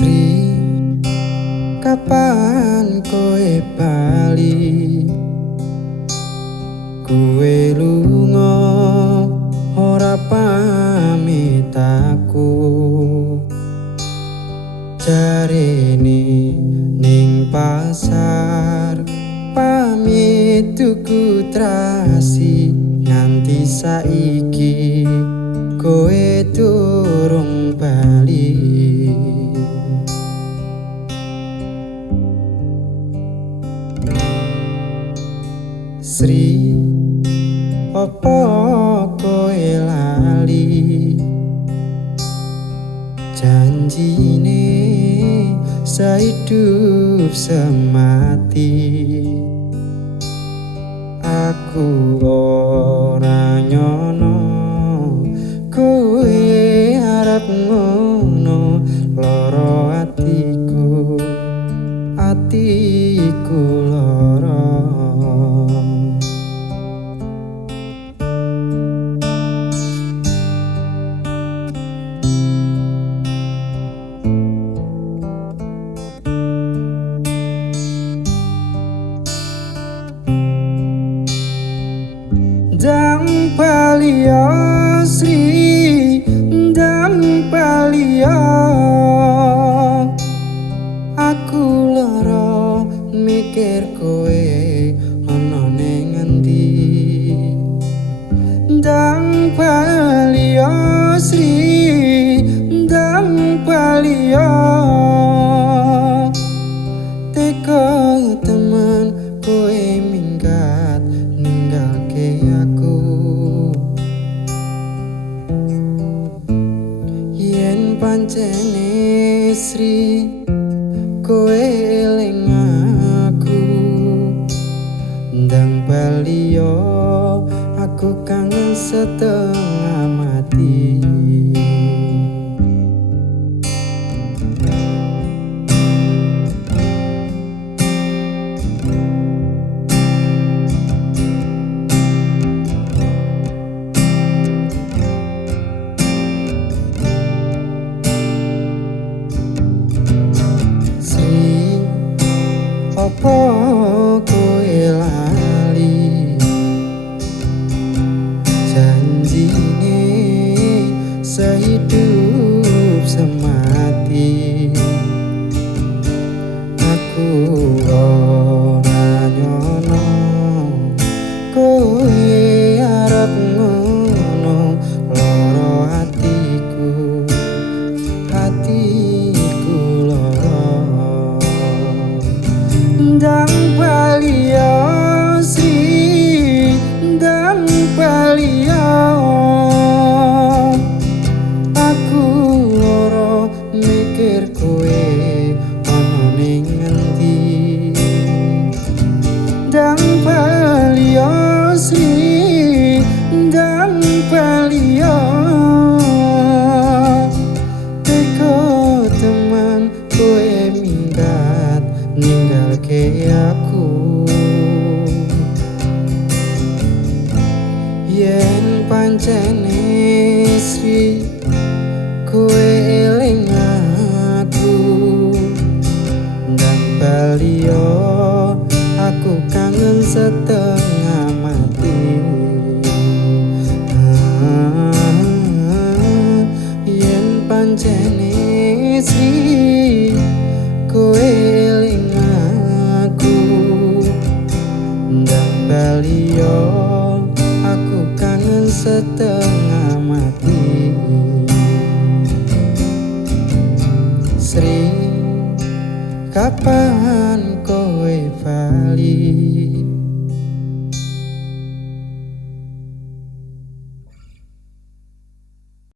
Sri, kapan kowe bali? Kowe lunga ora pamit aku. Jarene ning pasar pamit tuku trasi, nganti saiki kowe durung bali. Sri, opo kowe lali janjine sehidup semati? Aku ora nyono kowe arep ngono, loro atiku loro. Ndang bali yo Sri, ndang bali yo. Aku lara mikir kowe ana ning endi. Ndang bali yo Sri, ndang bali yo. Teko temen kowe minggat ninggalke aku. Yen pancene Sri kowe eling aku, ndang bali yo aku kangen setengah mati. Opo kowe lali janjine sehidup semati? Aku ora nyono kowe arep ngono, loro atiku loro. Ndang bali yo Sri, ndang bali yo. Aku loro mikir kowe ana ning endi. Ndang bali yo Sri, ndang bali yo. Teko teman kowe minggat ninggalke aku. Yen pancene Sri kowe eling aku, ndang bali yo aku kangen setengah mati. Yen pancene Sri kowe eling aku, ndang bali yo aku kangen setengah mati. Sri, kapan kowe bali?